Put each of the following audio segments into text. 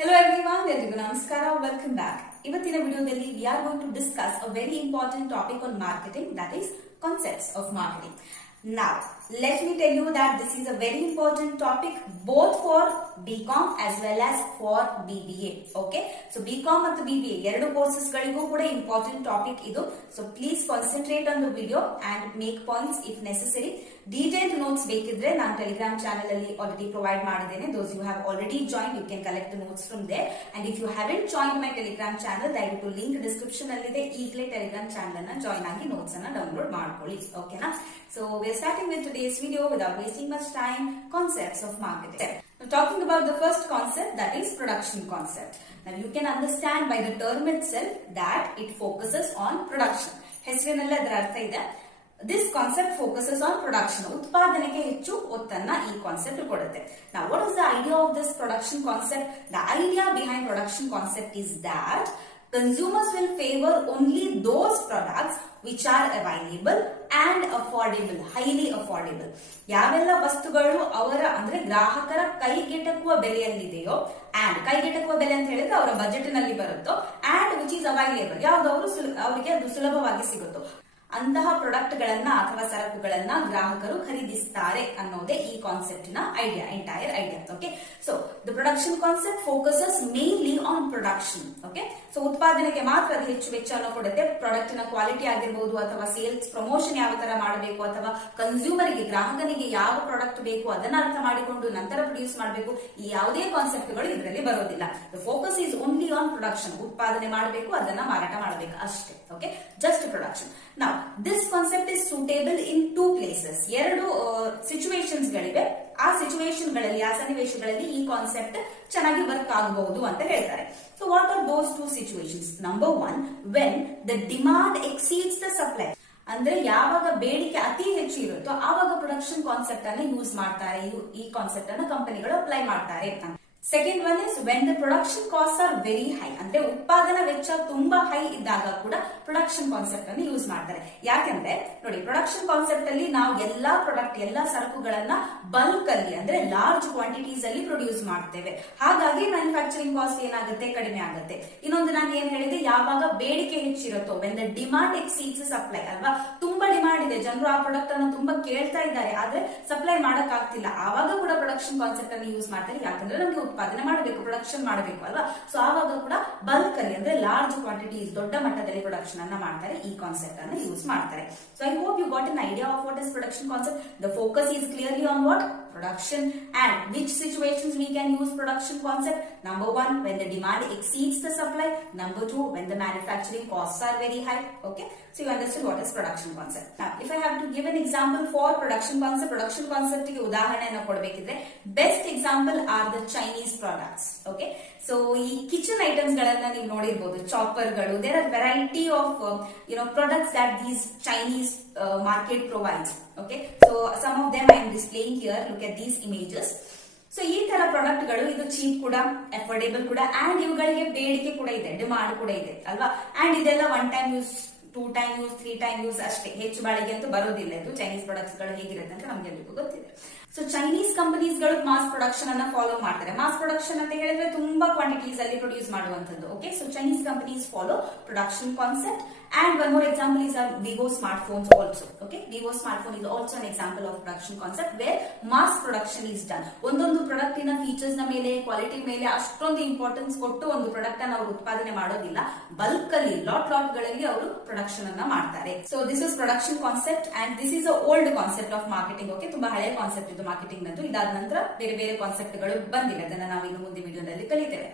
Hello everyone, ಎಲ್ರಿಗೂ ನಮಸ್ಕಾರ. Welcome back. ಇವತ್ತಿನ ವಿಡಿಯೋದಲ್ಲಿ we are going to discuss a very important topic on marketing, that is concepts of marketing. Now, let me tell you that this is a very important topic both for BCom as well as for BBA. Okay, so BCom ಮತ್ತು BBA ಎರಡು courses ಗಳಿಗೂ ಕೂಡ important topic ಇದು. So please concentrate on the video and make points if necessary. Detailed notes ಬೇಕಿದ್ರೆ ನಾನು Telegram channel ಅಲ್ಲಿ already provide ಮಾಡಿದ್ದೇನೆ. Those you have already joined, you can collect the notes from there. And if you haven't joined my telegram channel, ದಯವಿಟ್ಟು link description ಅಲ್ಲಿ ಇದೆ. ಈಗಲೇ Telegram channel ಅನ್ನ join ಆಗಿ ನೋಟ್ಸ್ ಅನ್ನ ಡೌನ್ಲೋಡ್ ಮಾಡ್ಕೊಳ್ಳಿ. ಓಕೆನಾ? So we are starting with today's video without wasting much time. Concepts of marketing. Now, talking about the first concept, that is production concept. Now you can understand by the term itself that it focuses on production. ಹೆಸರಿನಲ್ಲೇ ಅದರ ಅರ್ಥ ಇದೆ. This concept focuses on production. ಉತ್ಪಾದನೆಗೆ ಹೆಚ್ಚು ಒತ್ತನ್ನ ಈ concept ಕೊಡುತ್ತೆ. Now what is the idea of this production concept? The idea behind production concept is that consumers will favor only those products which are available and affordable, highly affordable. ಯಾವೆಲ್ಲ ವಸ್ತುಗಳು ಅವರ ಅಂದ್ರೆ ಗ್ರಾಹಕರ ಕೈಗೆಟಕುವ ಬೆಲೆಯಲ್ಲಿದೆಯೋ, and ಕೈಗೆಟಕುವ ಬೆಲೆ ಅಂತ ಹೇಳಿದ್ರೆ ಅವರ ಬಜೆಟ್ ನಲ್ಲಿ ಬರುತ್ತೋ, and which is available, ಯಾವ್ದು ಅವರಿಗೆ ಅದು ಸುಲಭವಾಗಿ ಸಿಗುತ್ತೋ ಅಂತಹ ಪ್ರಾಡಕ್ಟ್ ಗಳನ್ನ ಅಥವಾ ಸರಕುಗಳನ್ನ ಗ್ರಾಹಕರು ಖರೀದಿಸ್ತಾರೆ ಅನ್ನೋದೇ ಈ ಕಾನ್ಸೆಪ್ಟ್ ನ idea, entire idea. Okay, so the production concept focuses mainly on production. Okay, so ಉತ್ಪಾದನೆಗೆ ಮಾತ್ರ ಅದು ಹೆಚ್ಚು ವೆಚ್ಚವನ್ನು ಕೊಡುತ್ತೆ. ಪ್ರಾಡಕ್ಟ್ ನ ಕ್ವಾಲಿಟಿ ಆಗಿರ್ಬೋದು, ಅಥವಾ ಸೇಲ್ಸ್ ಪ್ರಮೋಷನ್ ಯಾವ ತರ ಮಾಡಬೇಕು, ಅಥವಾ ಕನ್ಸ್ಯೂಮರ್ಗೆ ಗ್ರಾಹಕನಿಗೆ ಯಾವ ಪ್ರಾಡಕ್ಟ್ ಬೇಕು ಅದನ್ನ ಅರ್ಥ ಮಾಡಿಕೊಂಡು ನಂತರ ಪ್ರೊಡ್ಯೂಸ್ ಮಾಡಬೇಕು, ಈ ಯಾವುದೇ ಕಾನ್ಸೆಪ್ಟ್ಗಳು ಇದರಲ್ಲಿ ಬರೋದಿಲ್ಲ. The focus is only on production. ಉತ್ಪಾದನೆ ಮಾಡಬೇಕು, ಅದನ್ನ ಮಾರಾಟ ಮಾಡಬೇಕು ಅಷ್ಟೇ. Okay, just production. Now this concept is suitable in two places. ಎರಡು ಸಿಚುವೇಶನ್ಸ್ ಗಳಿವೆ. ಆ ಸಿಚುವೇಶನ್ ಗಳಲ್ಲಿ, ಆ ಸನ್ನಿವೇಶಗಳಲ್ಲಿ ಈ ಕಾನ್ಸೆಪ್ಟ್ ಚೆನ್ನಾಗಿ ವರ್ಕ್ ಆಗಬಹುದು ಅಂತ ಹೇಳ್ತಾರೆ. So what are those two situations? Number one, when the demand exceeds the supply. ಅಂದ್ರೆ ಯಾವಾಗ ಬೇಡಿಕೆ ಅತಿ ಹೆಚ್ಚು ಇರುತ್ತೋ ಆವಾಗ ಪ್ರೊಡಕ್ಷನ್ ಕಾನ್ಸೆಪ್ಟ್ ಅನ್ನು ಯೂಸ್ ಮಾಡ್ತಾರೆ. ಈ ಕಾನ್ಸೆಪ್ಟ್ ಅನ್ನು ಕಂಪನಿಗಳು ಅಪ್ಲೈ ಮಾಡ್ತಾರೆ. Second one is when the production cost are very high. ಅಂದ್ರೆ ಉತ್ಪಾದನಾ ವೆಚ್ಚ ತುಂಬಾ ಹೈ ಇದ್ದಾಗ ಕೂಡ ಪ್ರೊಡಕ್ಷನ್ ಕಾನ್ಸೆಪ್ಟ್ ಅನ್ನು ಯೂಸ್ ಮಾಡ್ತಾರೆ. ಯಾಕಂದ್ರೆ ನೋಡಿ, ಪ್ರೊಡಕ್ಷನ್ ಕಾನ್ಸೆಪ್ಟ್ ಅಲ್ಲಿ ನಾವು ಎಲ್ಲಾ ಪ್ರಾಡಕ್ಟ್, ಎಲ್ಲಾ ಸರಕುಗಳನ್ನ ಬಲ್ಕ್ ಅಲ್ಲಿ ಅಂದ್ರೆ ಲಾರ್ಜ್ ಕ್ವಾಂಟಿಟೀಸ್ ಅಲ್ಲಿ ಪ್ರೊಡ್ಯೂಸ್ ಮಾಡ್ತೇವೆ. ಹಾಗಾಗಿ ಮ್ಯಾನುಫ್ಯಾಕ್ಚರಿಂಗ್ ಕಾಸ್ಟ್ ಏನಾಗುತ್ತೆ, ಕಡಿಮೆ ಆಗುತ್ತೆ. ಇನ್ನೊಂದು ನಾನು ಏನ್ ಹೇಳಿದೆ, ಯಾವಾಗ ಬೇಡಿಕೆ ಹೆಚ್ಚಿರುತ್ತೋ, when the demand exceeds supply ಅಲ್ವಾ, ತುಂಬಾ ಡಿಮಾಂಡ್ ಇದೆ, ಜನರು ಆ ಪ್ರಾಡಕ್ಟ್ ಅನ್ನು ತುಂಬಾ ಕೇಳ್ತಾ ಇದ್ದಾರೆ, ಆದ್ರೆ ಸಪ್ಲೈ ಮಾಡಕ್ ಆಗ್ತಿಲ್ಲ, ಆವಾಗ ಕೂಡ ಪ್ರೊಡಕ್ಷನ್ ಕಾನ್ಸೆಪ್ಟ್ ಅನ್ನು ಯೂಸ್ ಮಾಡ್ತಾರೆ. ಯಾಕಂದ್ರೆ ನಮಗೆ ಉತ್ಪಾದನೆ ಮಾಡಬೇಕು, ಪ್ರೊಡಕ್ಷನ್ ಮಾಡಬೇಕು ಅಲ್ವಾ. ಸೊ ಆವಾಗ ಕೂಡ ಬಲ್ಕ್ ಅಲ್ಲಿ ಅಂದ್ರೆ ಲಾರ್ಜ್ ಕ್ವಾಂಟಿಟೀಸ್, ದೊಡ್ಡ ಮಟ್ಟದಲ್ಲಿ ಪ್ರೊಡಕ್ಷನ್ ಅನ್ನ ಮಾಡ್ತಾರೆ. ಈ ಕಾನ್ಸೆಪ್ಟ್ ಅನ್ನು ಯೂಸ್ ಮಾಡ್ತಾರೆ. So I hope you got an idea of what is production concept. The focus is clearly on what? Production. And which situations we can use production concept? Number one, when the demand exceeds the supply. Number two, when the manufacturing costs are very high. Okay, so you understood what is production concept. Now if I have to give an example for production concept ಗೆ ಉದಾಹರಣೆಯನ್ನು ಕೊಡಬೇಕಿದ್ರೆ, best example are the Chinese products. Okay, so ಈ kitchen items ಗಳನ್ನ ನೀವು ನೋಡಿರ್ಬೋದು, chopper ಗಳು. There are variety of products that these Chinese market provides. Okay, so some of them I am displaying here. Look at these images. So ಈ ತರ product ಗಳು, ಇದು cheap ಕೂಡ, ಅಫೋರ್ಡೇಬಲ್ ಕೂಡ, ಅಂಡ್ ಇವುಗಳಿಗೆ ಬೇಡಿಕೆ ಕೂಡ ಇದೆ, ಡಿಮಾಂಡ್ ಕೂಡ ಇದೆ ಅಲ್ವಾ. ಅಂಡ್ ಇದೆಲ್ಲ one time use, 2 time use, 3 time use ಅಷ್ಟೇ, ಹೆಚ್ಚು ಬಾಳಿಗೆ ಅಂತೂ ಬರೋದಿಲ್ಲ. ಇದು ಚೈನೀಸ್ ಪ್ರಾಡಕ್ಟ್ಸ್ ಗಳು ಹೇಗಿರುತ್ತೆ ಅಂತ ನಮ್ಗೆಲ್ಲರಿಗೂ ಗೊತ್ತಿದೆ. ಸೊ ಚೈನೀಸ್ ಕಂಪನೀಸ್ ಗಳು ಮಾಸ್ ಪ್ರೊಡಕ್ಷನ್ ಅನ್ನ ಫಾಲೋ ಮಾಡ್ತಾರೆ. ಮಾಸ್ ಪ್ರೊಡಕ್ಷನ್ ಅಂತ ಹೇಳಿದ್ರೆ ತುಂಬಾ ಕ್ವಾಂಟಿಟೀಸ್ ಅಲ್ಲಿ ಪ್ರೊಡ್ಯೂಸ್ ಮಾಡುವಂತದ್ದು. Okay, so Chinese companies follow production concept. And one more example is our Vivo smartphones also. Okay, Vivo smartphone is also an example of production concept where mass production is done. ಒಂದೊಂದು product ಇನ features ನ ಮೇಲೆ, quality ಮೇಲೆ ಅಷ್ಟೊಂದು importance ಕೊಟ್ಟು ಒಂದು product ಅನ್ನು ಅವರು ಉತ್ಪಾದನೆ ಮಾಡೋದಿಲ್ಲ. ಬಲ್ಕ್ ಅಲ್ಲಿ, ಲಾಟ್ ಗಳಲ್ಲಿ ಅವರು ಪ್ರೊಡಕ್ಷನ್ ಅನ್ನ ಮಾಡ್ತಾರೆ. So this is production concept and this is a old concept of marketing. Okay, ತುಂಬಾ ಹಳೆಯ ಕಾನ್ಸೆಪ್ಟ್ ಇದು ಮಾರ್ಕೆಟಿಂಗ್ ನಂದು. ಇದಾದ ನಂತರ ಬೇರೆ ಬೇರೆ ಕಾನ್ಸೆಪ್ಟ್ ಗಳು ಬಂದಿವೆ, ಅದನ್ನ ನಾವು ಇನ್ನು ಮುಂದೆ ವಿಡಿಯೋದಲ್ಲಿ ಕಲಿತೇವೆ.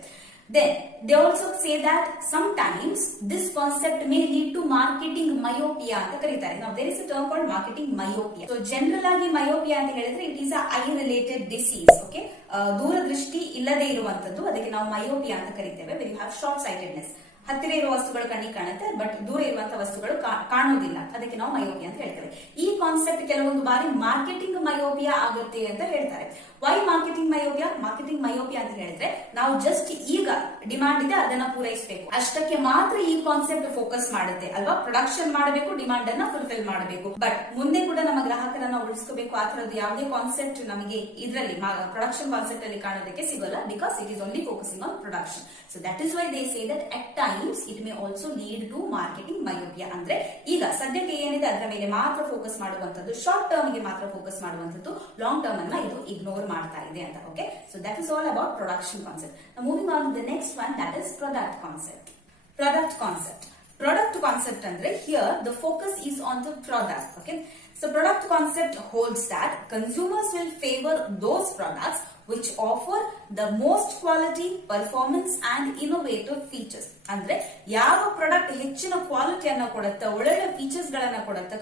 Then they also say that sometimes this concept may lead to marketing myopia ಅಂತ ಕರೀತಾರೆ. Now there is a term called marketing myopia. So general ಆಗಿ myopia ಅಂತ ಹೇಳಿದ್ರೆ it is a eye related disease. Okay, ದೂರದೃಷ್ಟಿ ಇಲ್ಲದೆ ಇರುವಂತದ್ದು, ಅದಕ್ಕೆ ನಾವು myopia ಅಂತ ಕರೀತೇವೆ. when you have short sightedness. ಹತ್ತಿರ ಇರುವ ವಸ್ತುಗಳು ಕಣ್ಣಿಗೆ ಕಾಣುತ್ತೆ, ಬಟ್ ದೂರ ಇರುವಂತಹ ವಸ್ತುಗಳು ಕಾಣೋದಿಲ್ಲ. ಅದಕ್ಕೆ ನಾವು ಮಯೋಪಿಯಾ ಅಂತ ಹೇಳ್ತೇವೆ. ಈ ಕಾನ್ಸೆಪ್ಟ್ ಕೆಲವೊಂದು ಬಾರಿ ಮಾರ್ಕೆಟಿಂಗ್ ಮಯೋಪಿಯಾ ಆಗುತ್ತೆ ಅಂತ ಹೇಳ್ತಾರೆ. Why marketing myopia? Marketing myopia ಅಂತ ಹೇಳಿದ್ರೆ ನಾವು ಜಸ್ಟ್ ಈಗ ಡಿಮಾಂಡ್ ಇದೆ ಅದನ್ನ ಪೂರೈಸಬೇಕು ಅಷ್ಟಕ್ಕೆ ಮಾತ್ರ ಈ ಕಾನ್ಸೆಪ್ಟ್ ಫೋಕಸ್ ಮಾಡುತ್ತೆ ಅಲ್ವಾ. ಪ್ರೊಡಕ್ಷನ್ ಮಾಡಬೇಕು, ಡಿಮಾಂಡ್ ಅನ್ನ ಫುಲ್ಫಿಲ್ ಮಾಡಬೇಕು, ಬಟ್ ಮುಂದೆ ಕೂಡ ನಮ್ಮ ಗ್ರಾಹಕರನ್ನ ಉಳಿಸ್ಕೋಬೇಕು. ಆ ತರದ್ದು ಯಾವುದೇ ಕಾನ್ಸೆಪ್ಟ್ ನಮಗೆ ಇದರಲ್ಲಿ ಪ್ರೊಡಕ್ಷನ್ ಕಾನ್ಸೆಪ್ಟ್ ಅಲ್ಲಿ ಕಾಣೋದಕ್ಕೆ ಸಿಗೋಲ್ಲ, because it is only focusing on production. So that is why they say that at times it may also lead to marketing myopia. ಅಂದ್ರೆ ಈಗ ಸದ್ಯಕ್ಕೆ ಏನಿದೆ ಅದರ ಮೇಲೆ ಮಾತ್ರ ಫೋಕಸ್ ಮಾಡುವಂತದ್ದು, ಶಾರ್ಟ್ ಟರ್ಮ್ ಗೆ ಮಾತ್ರ ಫೋಕಸ್ ಮಾಡುವಂತದ್ದು, ಲಾಂಗ್ ಟರ್ಮ್ ಅನ್ನ ಇದು ಇಗ್ನೋರ್ ಮಾಡ್ತಾ ಇದೆ ಅಂತ. Okay, so that is all about production concept. Now moving on to the next one, that is product concept. Product concept. Product concept andre here the focus is on the product. Okay, so product concept holds that consumers will favor those products which offer the most quality, performance and innovative features. ಅಂದ್ರೆ ಯಾವ product ಹೆಚ್ಚಿನ ಕ್ವಾಲಿಟಿಯನ್ನ ಕೊಡುತ್ತೆ, ಒಳ್ಳೊಳ್ಳೆ features ಗಳನ್ನ ಕೊಡುತ್ತೆ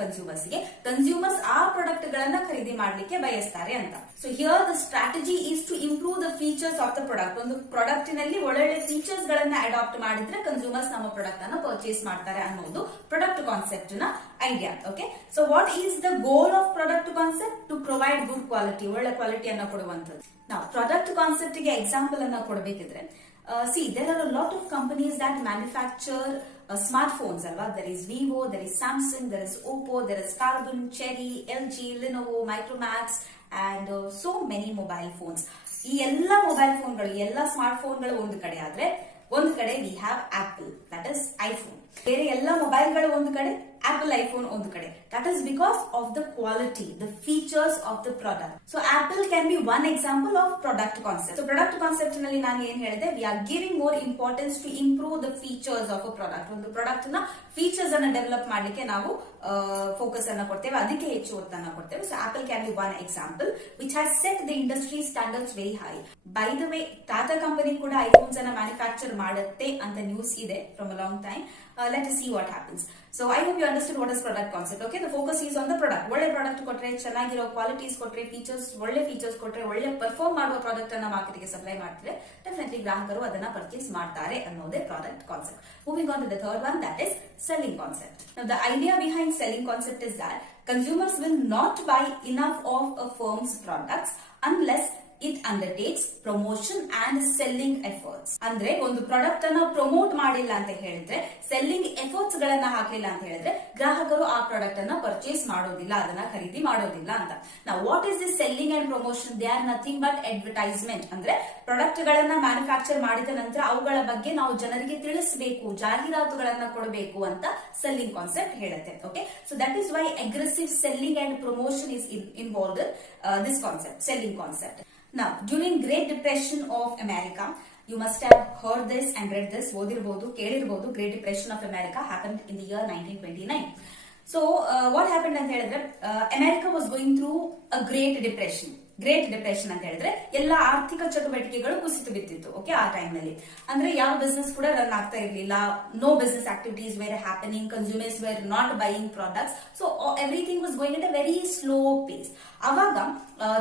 consumers ಆ product ಗಳನ್ನ ಖರೀದಿ ಮಾಡ್ಲಿಕ್ಕೆ ಬಯಸ್ತಾರೆ ಅಂತ. So here the strategy is to improve the features of the product. ಒಂದು ಪ್ರಾಡಕ್ಟ್ ನಲ್ಲಿ ಒಳ್ಳೊಳ್ಳೆ ಫೀಚರ್ಸ್ ಗಳನ್ನ ಅಡಾಪ್ಟ್ ಮಾಡಿದ್ರೆ ಕನ್ಸ್ಯೂಮರ್ಸ್ ನಮ್ಮ ಪ್ರಾಡಕ್ಟ್ ಅನ್ನ ಪರ್ಚೇಸ್ ಮಾಡ್ತಾರೆ ಅನ್ನೋದು ಪ್ರಾಡಕ್ಟ್ ಕಾನ್ಸೆಪ್ಟ್ ನ idea. Okay, so what is the goal of product concept? To provide good quality, ಒಳ್ಳೆ ಕ್ವಾಲಿಟಿಯನ್ನ ಕೊಡುವಂತದ್ದು. ನಾವು ಪ್ರಾಡಕ್ಟ್ ಕಾನ್ಸೆಪ್ಟ್ ಗೆ ಎಕ್ಸಾಂಪಲ್ ಅನ್ನ ಕೊಡಬೇಕಿದ್ರೆ, see there are a lot of companies that manufacture smartphones alva. There is Vivo, there is Samsung, there is Oppo, there is Carbon, Cherry, LG, Lenovo, Micromax and so many mobile phones. ಈ ಎಲ್ಲಾ mobile ಫೋನ್ಗಳು, ಎಲ್ಲಾ smart ಫೋನ್ಗಳು ಒಂದು ಕಡೆ ಆದ್ರೆ, ಒಂದು ಕಡೆ we have apple, that is iPhone. ಬೇರೆ ಎಲ್ಲಾ ಮೊಬೈಲ್ಗಳು ಒಂದು ಕಡೆ, ಆಪಲ್ ಐಫೋನ್ ಒಂದು ಕಡೆ. That is because of the quality, the features of the product. So Apple can be one example of product concept. So product concept ನಲ್ಲಿ ನಾನು ಏನ್ ಹೇಳಿದೆ, we are giving more importance to improve the features of a product. ಒಂದು product ನ features ಅನ್ನ develop ಮಾಡ್ಲಿಕ್ಕೆ ನಾವು focus ಅನ್ನ ಕೊಡ್ತೇವೆ, ಅದಕ್ಕೆ ಹೆಚ್ಚು ಒತ್ತನ್ನ ಕೊಡ್ತೇವೆ. So Apple can be one example which has set the industry standards very high. By the way, Tata company ಕೂಡ ಐಫೋನ್ಸ್ ಅನ್ನ ಮ್ಯಾನುಫ್ಯಾಕ್ಚರ್ ಮಾಡುತ್ತೆ ಅಂತ ನ್ಯೂಸ್ ಇದೆ from a long time. Let us see what happens. So I hope you understood what is product concept. Okay, the focus is on the product. ಒಳ್ಳೆ product ಕೊಟ್ರೆ, ಚೆನ್ನಾಗಿರೋ qualities ಕೊಟ್ರೆ, ಒಳ್ಳೆ ಫೀಚರ್ಸ್ ಕೊಟ್ರೆ, ಒಳ್ಳೆ ಪರ್ಫಾರ್ಮ್ ಮಾಡುವ ಪ್ರಾಡಕ್ಟ್ ಅನ್ನ ಮಾರ್ಕೆಟ್ಗೆ ಸಪ್ಲೈ ಮಾಡ್ತಾರೆ, ಡೆಫಿನೆಟ್ಲಿ ಗ್ರಾಹಕರು ಅದನ್ನ ಪರ್ಚೇಸ್ ಮಾಡ್ತಾರೆ ಅನ್ನೋದೇ product concept. Moving on to the third one, that is selling concept. Now the idea behind selling concept is that consumers will not buy enough of a firm's products unless it undertakes promotion and selling efforts. ಅಂದ್ರೆ ಒಂದು product ಅನ್ನ promote ಮಾಡಿಲ್ಲ ಅಂತ ಹೇಳಿದ್ರೆ, selling efforts ಗಳನ್ನ ಹಾಕಲಿಲ್ಲ ಅಂತ ಹೇಳಿದ್ರೆ, ಗ್ರಾಹಕರು ಆ ಪ್ರಾಡಕ್ಟ್ ಅನ್ನ ಪರ್ಚೇಸ್ ಮಾಡೋದಿಲ್ಲ, ಅದನ್ನ ಖರೀದಿ ಮಾಡೋದಿಲ್ಲ ಅಂತ. ನಾವು what is this selling and promotion? They are nothing but advertisement. ಅಂದ್ರೆ ಪ್ರಾಡಕ್ಟ್ ಗಳನ್ನ ಮ್ಯಾನುಫ್ಯಾಕ್ಚರ್ ಮಾಡಿದ ನಂತರ ಅವುಗಳ ಬಗ್ಗೆ ನಾವು ಜನರಿಗೆ ತಿಳಿಸಬೇಕು, ಜಾಹೀರಾತುಗಳನ್ನ ಕೊಡಬೇಕು ಅಂತ ಸೆಲ್ಲಿಂಗ್ ಕಾನ್ಸೆಪ್ಟ್ ಹೇಳುತ್ತೆ. Okay, so that is Y aggressive selling and promotion is involved in this concept, selling concept. Now, during Great Depression of America, you must have heard this and read this, ಓದಿರಬಹುದು, ಕೇಳಿರಬಹುದು. Great Depression of America happened in the year 1929. So, what happened ಅಂತ ಹೇಳಿದ್ರೆ, America was going through a Great Depression. Great depression ಅಂತ ಹೇಳಿದ್ರೆ ಎಲ್ಲ ಆರ್ಥಿಕ ಚಟುವಟಿಕೆಗಳು ಕುಸಿತು ಬಿದ್ದಿತ್ತು. Okay, ಆ ಟೈಮ್ ನಲ್ಲಿ ಅಂದ್ರೆ ಯಾವ ಬಿಸ್ನೆಸ್ ಕೂಡ ರನ್ ಆಗ್ತಾ ಇರ್ಲಿಲ್ಲ. No business activities were happening, consumers were not buying products. So everything was going at a very slow pace. ಅವಾಗ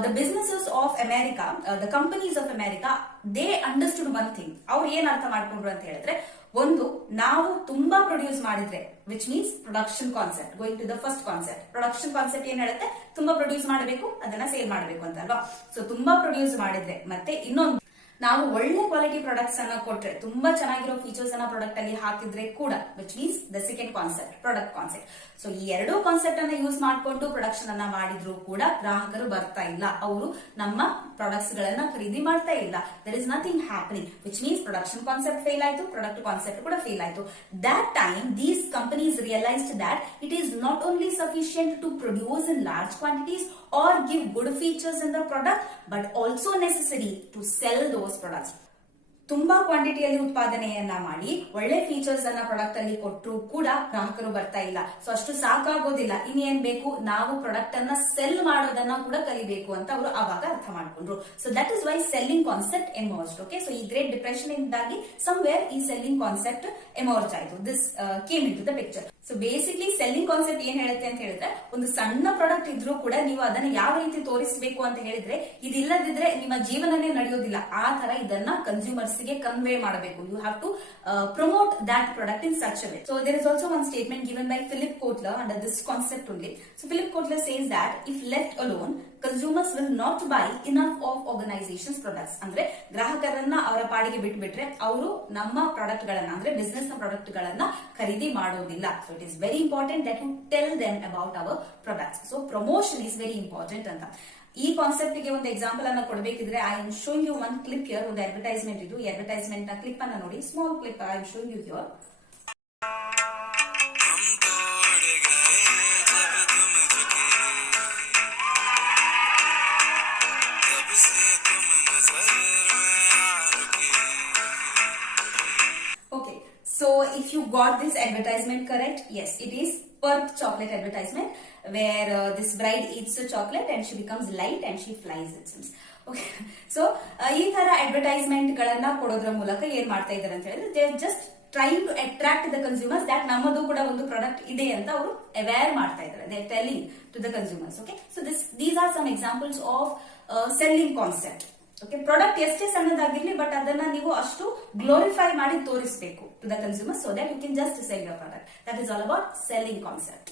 the businesses of America, the companies of America, they understood one thing. ಅವ್ರು ಏನ್ ಅರ್ಥ ಮಾಡ್ಕೊಂಡ್ರು ಅಂತ ಹೇಳಿದ್ರೆ, ಒಂದು, ನಾವು ತುಂಬಾ ಪ್ರೊಡ್ಯೂಸ್ ಮಾಡಿದ್ರೆ, which means production concept. Going to the first concept, production concept ಏನ್ ಹೇಳುತ್ತೆ, ತುಂಬಾ ಪ್ರೊಡ್ಯೂಸ್ ಮಾಡಬೇಕು, ಅದನ್ನ ಸೇಲ್ ಮಾಡಬೇಕು ಅಂತ ಅಲ್ವಾ. ಸೊ ತುಂಬಾ ಪ್ರೊಡ್ಯೂಸ್ ಮಾಡಿದ್ರೆ, ಮತ್ತೆ ಇನ್ನೊಂದು, ನಾವು ಒಳ್ಳೆ ಕ್ವಾಲಿಟಿ ಪ್ರಾಡಕ್ಟ್ಸ್ ಅನ್ನ ಕೊಟ್ರೆ, ತುಂಬಾ ಚೆನ್ನಾಗಿರೋ ಫೀಚರ್ಸ್ ಅನ್ನ ಪ್ರಾಡಕ್ಟ್ ಅಲ್ಲಿ ಹಾಕಿದ್ರೆ ಕೂಡ, which means the second concept, product concept. So ಈ ಎರಡೂ ಕಾನ್ಸೆಪ್ಟ್ ಅನ್ನ ಯೂಸ್ ಮಾಡಿಕೊಂಡು ಪ್ರೊಡಕ್ಷನ್ ಅನ್ನ ಮಾಡಿದ್ರು ಕೂಡ ಗ್ರಾಹಕರು ಬರ್ತಾ ಇಲ್ಲ, ಅವರು ನಮ್ಮ ಪ್ರಾಡಕ್ಟ್ಸ್ ಗಳನ್ನ ಖರೀದಿ ಮಾಡ್ತಾ ಇಲ್ಲ. There is nothing happening, which means production concept fail ಆಯ್ತು, ಪ್ರಾಡಕ್ಟ್ ಕಾನ್ಸೆಪ್ಟ್ ಕೂಡ ಫೇಲ್ ಆಯ್ತು. That time these companies realised that it is not only sufficient to produce in large quantities or give good features in the product, but also necessary to sell those products. ತುಂಬಾ ಕ್ವಾಂಟಿಟಿಯಲ್ಲಿ ಉತ್ಪಾದನೆಯನ್ನ ಮಾಡಿ ಒಳ್ಳೆ features ಅನ್ನ product ಅಲ್ಲಿ ಕೊಟ್ಟರು ಕೂಡ ಗ್ರಾಹಕರು ಬರ್ತಾ ಇಲ್ಲ. ಸೊ ಅಷ್ಟು ಸಾಕಾಗೋದಿಲ್ಲ, ಇನ್ನೇನ್ ಬೇಕು, ನಾವು ಪ್ರಾಡಕ್ಟ್ ಅನ್ನ ಸೆಲ್ ಮಾಡೋದನ್ನ ಕೂಡ ಕಲಿಬೇಕು ಅಂತ ಅವರು ಆವಾಗ ಅರ್ಥ ಮಾಡ್ಕೊಂಡ್ರು. So that is why selling concept emerged. Okay, so ಈ ಗ್ರೇಟ್ ಡಿಪ್ರೆಷನ್ ಇಂದಾಗಿ ಸಮ್ವೇರ್ ಈ ಸೆಲ್ಲಿಂಗ್ ಕಾನ್ಸೆಪ್ಟ್ ಎಮರ್ಜ್ ಆಯ್ತು. This came into the picture. So basically selling concept ಏನ್ ಹೇಳುತ್ತೆ ಅಂತ ಹೇಳಿದ್ರೆ, ಒಂದು ಸಣ್ಣ ಪ್ರಾಡಕ್ಟ್ ಇದ್ರೂ ಕೂಡ ನೀವು ಅದನ್ನ ಯಾವ ರೀತಿ ತೋರಿಸಬೇಕು ಅಂತ ಹೇಳಿದ್ರೆ, ಇದಿಲ್ಲದಿದ್ರೆ ನಿಮ್ಮ ಜೀವನನೇ ನಡೆಯೋದಿಲ್ಲ. ಆ ತರ ಇದನ್ನ ಕನ್ಸ್ಯೂಮರ್ಸ್ ಗೆ ಕನ್ವೆ ಮಾಡಬೇಕು. You have to promote that product in such a way. So there is also one statement given by Philip Kotler under this concept only. So Philip Kotler says that if left alone consumers will not buy enough of organisations products. ಅಂದ್ರೆ ಗ್ರಾಹಕರನ್ನ ಅವರ ಪಾಡಿಗೆ ಬಿಟ್ಬಿಟ್ರೆ ಅವರು ನಮ್ಮ product ಗಳನ್ನ ಅಂದ್ರೆ business ನ ಪ್ರಾಡಕ್ಟ್ ಗಳನ್ನ ಖರೀದಿ ಮಾಡೋದಿಲ್ಲ. So it is very important that you tell them about our products. So promotion is very important ಅಂತ. ಈ ಕಾನ್ಸೆಪ್ಟ್ ಗೆ ಒಂದು ಎಕ್ಸಾಂಪಲ್ ಅನ್ನ ಕೊಡಬೇಕಿದ್ರೆ, I am showing you one clip here. ಒಂದು ಅಡ್ವರ್ಟೈಸ್ಮೆಂಟ್ ಇದು. ಈ ಅಡ್ವರ್ಟೈಸ್ಮೆಂಟ್ ನ ಕ್ಲಿಪ್ ಅನ್ನ ನೋಡಿ, small clip I am showing you here. Okay, so if you got this advertisement correct, yes, it is Perk chocolate advertisement where this bride eats the chocolate and she becomes light and she flies, it seems. Okay, so ಈ ತರ advertisement ಗಳನ್ನ ಕೊಡೋದ್ರ ಮೂಲಕ ಏನ್ ಮಾಡ್ತಾ ಇದ್ದಾರೆ ಅಂತ ಹೇಳಿದ್ರೆ, they just trying to attract the consumers that ನಮ್ಮದು ಕೂಡ ಒಂದು ಪ್ರಾಡಕ್ಟ್ ಇದೆ ಅಂತ ಅವರು ಅವೇರ್ ಮಾಡ್ತಾ ಇದ್ದಾರೆ. They are telling to the consumers. Okay, so these are some examples of selling concept. Okay, product ಎಷ್ಟೇ ಸಣ್ಣದಾಗಿರ್ಲಿ ಬಟ್ ಅದನ್ನ ನೀವು ಅಷ್ಟು ಗ್ಲೋರಿಫೈ ಮಾಡಿ ತೋರಿಸಬೇಕು to the consumer so that you can just sell your product. That is all about selling concept.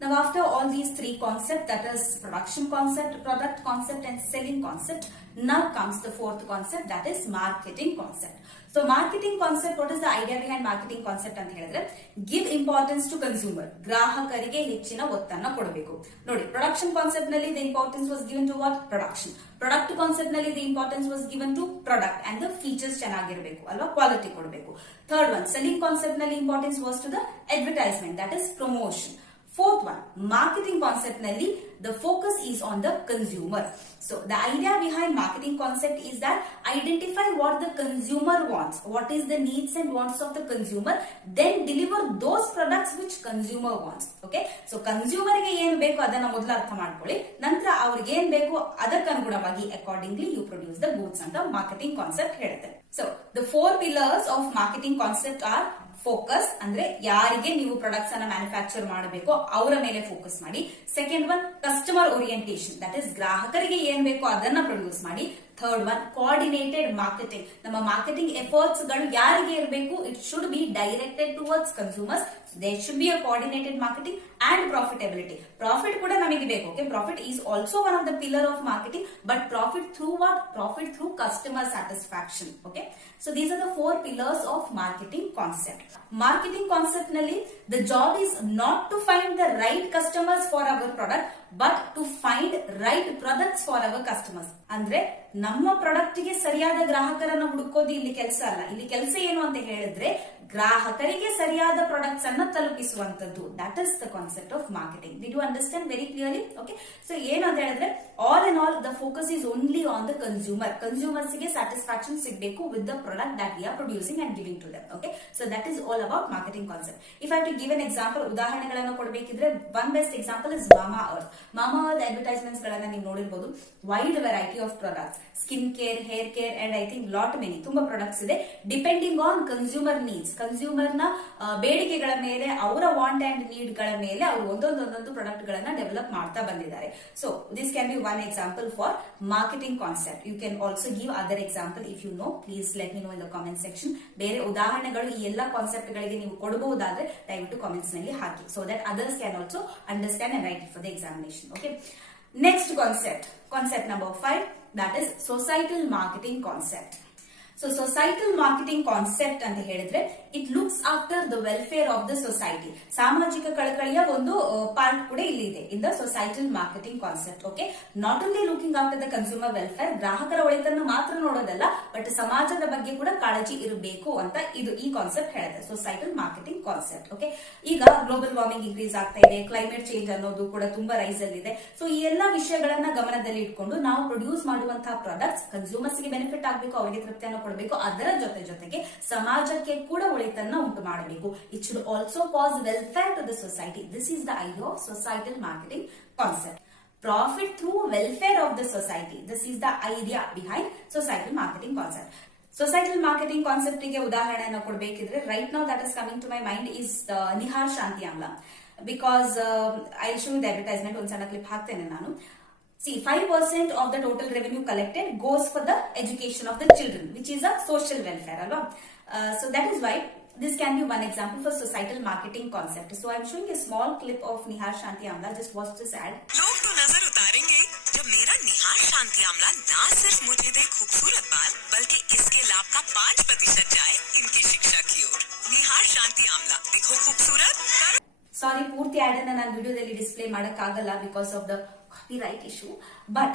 Now after all these three concepts, that is production concept, product concept and selling concept, now comes the fourth concept, that is marketing concept. So marketing concept, what is the idea behind marketing concept ಅಂತ ಹೇಳಿದ್ರೆ, give importance to consumer. ಗ್ರಾಹಕರಿಗೆ ಹೆಚ್ಚಿನ ಒತ್ತನ್ನ ಕೊಡಬೇಕು. ನೋಡಿ, production concept ನಲ್ಲಿ the importance was given to what? Production. Product concept ನಲ್ಲಿ the importance was given to product and the features ಚೆನ್ನಾಗಿರಬೇಕು ಅಲ್ವಾ, ಕ್ವಾಲಿಟಿ ಕೊಡಬೇಕು. Third one, selling concept ನಲ್ಲಿ importance was to the advertisement, that is promotion. Fourth one, marketing concept nalli the focus is on the consumer. So the idea behind marketing concept is that identify what the consumer wants, what is the needs and wants of the consumer, then deliver those products which consumer wants. Okay, so consumer ಗೆ ಏನು ಬೇಕು ಅದನ್ನ ಮೊದಲು ಅರ್ಥ ಮಾಡ್ಕೊಳ್ಳಿ, ನಂತರ ಅವ್ರಿಗೆ ಏನ್ ಬೇಕು ಅದಕ್ಕನುಗುಣವಾಗಿ accordingly you produce the goods ಅಂತ marketing concept ಹೇಳುತ್ತೆ. So the four pillars of marketing concept are focus, ಅಂದ್ರೆ ಯಾರಿಗೆ ನೀವು ಪ್ರಾಡಕ್ಟ್ಸ್ ಅನ್ನ ಮ್ಯಾನುಫ್ಯಾಕ್ಚರ್ ಮಾಡಬೇಕು ಅವರ ಮೇಲೆ ಫೋಕಸ್ ಮಾಡಿ. Second one, customer orientation, that is ಗ್ರಾಹಕರಿಗೆ ಏನ್ ಬೇಕು ಅದನ್ನ ಪ್ರೊಡ್ಯೂಸ್ ಮಾಡಿ. ಥರ್ಡ್ ಒನ್, ಕೋಆರ್ಡಿನೇಟೆಡ್ ಮಾರ್ಕೆಟಿಂಗ್, ನಮ್ಮ ಮಾರ್ಕೆಟಿಂಗ್ ಎಫರ್ಟ್ಸ್ ಗಳು ಯಾರಿಗೆ ಇರಬೇಕು, it should be directed towards consumers. There should be a coordinated marketing and profitability. Profit ಕೂಡ ನಮಗೆ ಬೇಕು. ಓಕೆ, profit is also one of the pillar of marketing, but profit through what? Profit through customer satisfaction. Okay, so these are the four pillars of marketing concept. Marketing concept nalli the job is not to find the right customers for our product but to find right products for our customers. ಅಂದ್ರೆ ನಮ್ಮ product ಗೆ ಸರಿಯಾದ ಗ್ರಾಹಕರನ್ನ ಹುಡುಕೋದು ಇಲ್ಲಿ ಕೆಲಸ ಅಲ್ಲ. ಇಲ್ಲಿ ಕೆಲಸ ಏನು ಅಂತ ಹೇಳಿದ್ರೆ ಗ್ರಾಹಕರಿಗೆ ಸರಿಯಾದ ಪ್ರಾಡಕ್ಟ್ಸ್ ಅನ್ನ ತಲುಪಿಸುವಂತದ್ದು. That is the concept of marketing. Did you understand very clearly? Okay, so ಏನು ಅಂತ ಹೇಳಿದ್ರೆ all in all the focus is only on the consumer. Consumers ಗೆ ಸ್ಯಾಟಿಸ್ಫ್ಯಾಕ್ಷನ್ ಸಿಗಬೇಕು with the product that we are producing and giving to them. Okay, so that is all about marketing concept. If I to give an example, ಉದಾಹರಣೆಗಳನ್ನು ಕೊಡಬೇಕಿದ್ರೆ one best example is Mamaearth. ಮಾಮಾ earth advertisements ಗಳನ್ನ ನೀವು ನೋಡಿರಬಹುದು. Wide variety of products, skin care, hair care and I think lot many, ತುಂಬಾ products ಇದೆ. Depending on consumer needs, consumer ನ ಬೇಡಿಕೆಗಳ ಮೇಲೆ, ಅವರ ವಾಂಟ್ ಅಂಡ್ ನೀಡ್ ಗಳ ಮೇಲೆ ಅವರು ಒಂದೊಂದು ಪ್ರಾಡಕ್ಟ್ ಗಳನ್ನ ಡೆವಲಪ್ ಮಾಡ್ತಾ ಬಂದಿದ್ದಾರೆ. So this can be one example for marketing concept. You can also give other example if you know. Please let me know in the comment section. ಬೇರೆ ಉದಾಹರಣೆಗಳು ಈ ಎಲ್ಲಾ ಕಾನ್ಸೆಪ್ಟ್ ಗಳಿಗೆ ನೀವು ಕೊಡಬಹುದಾದ್ರೆ ದಯವಿಟ್ಟು ಕಾಮೆಂಟ್ಸ್ ನಲ್ಲಿ ಹಾಕಿ, so that others can also understand and write for the examination. Okay, next concept number 5, that is societal marketing concept. So societal marketing concept ಅಂತ ಹೇಳಿದ್ರೆ it looks after the welfare of the society. ಸಾಮಾಜಿಕ ಕಳಕಳಿಯ ಒಂದು part ಕೂಡ ಇಲ್ಲಿ ಇದೆ in the societal marketing concept. Okay, not only looking after the consumer welfare, ಗ್ರಾಹಕರ ಒಳಿತನ್ನು ಮಾತ್ರ ನೋಡೋದಲ್ಲ but ಸಮಾಜದ ಬಗ್ಗೆ ಕೂಡ ಕಾಳಜಿ ಇರಬೇಕು ಅಂತ ಇದು ಈ ಕಾನ್ಸೆಪ್ಟ್ ಹೇಳುತ್ತೆ, ಸೊಸೈಟಲ್ ಮಾರ್ಕೆಟಿಂಗ್ ಕಾನ್ಸೆಪ್ಟ್. ಓಕೆ, ಈಗ ಗ್ಲೋಬಲ್ ವಾರ್ಮಿಂಗ್ ಇನ್ಕ್ರೀಸ್ ಆಗ್ತಾ ಇದೆ, ಕ್ಲೈಮೇಟ್ ಚೇಂಜ್ ಅನ್ನೋದು ಕೂಡ ತುಂಬಾ ರೈಸ್ ಅಲ್ಲಿ ಇದೆ. ಸೊ ಈ ಎಲ್ಲಾ ವಿಷಯಗಳನ್ನ ಗಮನದಲ್ಲಿ ಇಟ್ಕೊಂಡು ನಾವು ಪ್ರೊಡ್ಯೂಸ್ ಮಾಡುವಂತಹ ಪ್ರಾಡಕ್ಟ್ಸ್ ಕನ್ಸ್ಯೂಮರ್ಸ್ ಗೆ ಬೆನಿಫಿಟ್ ಆಗಬೇಕು, ಅವರಿಗೆ ತೃಪ್ತಿಯನ್ನು ಕೊಡಬೇಕು, ಅದರ ಜೊತೆಗೆ ಸಮಾಜಕ್ಕೆ ಕೂಡ ಒಳಿತನ್ನ ಉಂಟು ಮಾಡಬೇಕು. It should also cause welfare to the society. This is the idea of societal marketing concept. Profit through welfare of the society. This is the idea behind societal marketing concept. Societal marketing concept ಗೆ ಉದಾಹರಣೆಯನ್ನು ಕೊಡಬೇಕಿದ್ರೆ right now that is coming to my mind is Nihar Shanti Amla because I show the advertisement ಒಂದು ಸಣ್ಣ clip ಹಾಕ್ತೇನೆ ನಾನು. See, 5% of the total revenue collected goes for the education of the children, which is a social welfare, alwa? So that is why this can be one example for societal marketing concept. So I'm showing a small clip of Nihar Shanti Amla. Just watch this ad. लोग तो नजर उतारेंगे जब मेरा निहार शांति आमला ना सिर्फ मुझे दे खूबसूरत बाल बल्कि इसके लाभ का 5% जाए इनकी शिक्षा की ओर। निहार शांति आमला, दिखो खूबसूरत। ಸಾರಿ, ಪೂರ್ತಿ ಆಡ್ ಅನ್ನ ನಾನು ವಿಡಿಯೋದಲ್ಲಿ ಡಿಸ್ಪ್ಲೇ ಮಾಡಕ್ಕಾಗಲ್ಲ because of the copyright issue, but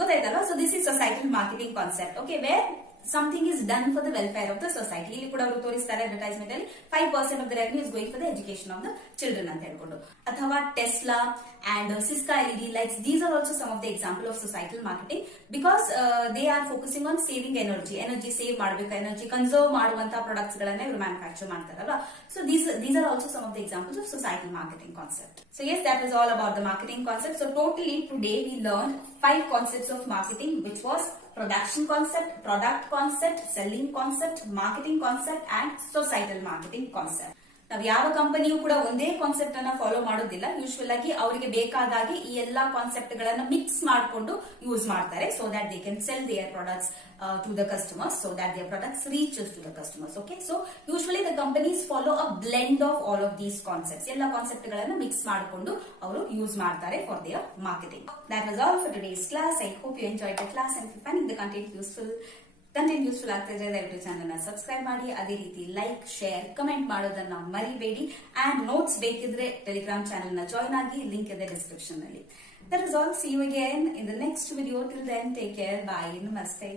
ಗೊತ್ತಾಯ್ತಲ್ಲ. So this is societal marketing concept, okay, where something is done for the welfare of the society. ಇಲ್ಲಿ ಕೂಡ ಅವರು ತೋರಿಸ್ತಾರೆ ಅಡ್ವರ್ಟೈಸ್ಮೆಂಟ್ ಅಲ್ಲಿ 5% of the revenue is going for the education of the children ಅಂತ ಹೇಳ್ಕೊಂಡು. ಅಥವಾ Tesla and Cisco LED lights, these are also some of the example of societal marketing because they are focusing on saving energy save ಮಾಡಬೇಕು, energy conserve ಮಾಡುವಂತ products ಗಳನ್ನ ಇವರು manufacture ಮಾಡ್ತಾರಲ್ಲ. So these are also some of the examples of societal marketing concept. So yes, that was all about the marketing concept. So totally today we learned 5 concepts of marketing, which was production concept, product concept, selling concept, marketing concept and societal marketing concept. ನಾವ್ ಯಾವ ಕಂಪನಿಯು ಕೂಡ ಒಂದೇ concept ಅನ್ನ follow ಮಾಡೋದಿಲ್ಲ. Usual ಆಗಿ ಅವರಿಗೆ ಬೇಕಾದಾಗೆ ಈ ಎಲ್ಲಾ ಕಾನ್ಸೆಪ್ಟ್ ಗಳನ್ನ ಮಿಕ್ಸ್ ಮಾಡಿಕೊಂಡು ಯೂಸ್ ಮಾಡ್ತಾರೆ, so that they can sell their products to the customers, so that their products reaches to the customers. Okay, so usually the companies follow a blend of all of these concepts. ಎಲ್ಲ concept ಗಳನ್ನ mix ಮಾಡಿಕೊಂಡು ಅವರು use ಮಾಡ್ತಾರೆ for their marketing. That was all for today's class. I hope you enjoyed the class and finding the content useful ಆಗ್ತಿದ್ರೆ ದಯವಿಟ್ಟು channel ನ subscribe ಮಾಡಿ. ಅದೇ ರೀತಿ ಲೈಕ್, ಶೇರ್, ಕಮೆಂಟ್ ಮಾಡೋದನ್ನ ಮರಿಬೇಡಿ. ಅಂಡ್ ನೋಟ್ಸ್ ಬೇಕಿದ್ರೆ ಟೆಲಿಗ್ರಾಮ್ ಚಾನಲ್ ನ ಜಾಯ್ನ್ ಆಗಿ, ಲಿಂಕ್ ಇದೆ ಡಿಸ್ಕ್ರಿಪ್ಷನ್ ನಲ್ಲಿ. That is all. See you again in the next video. Till then take care. Bye. ನಮಸ್ತೆ.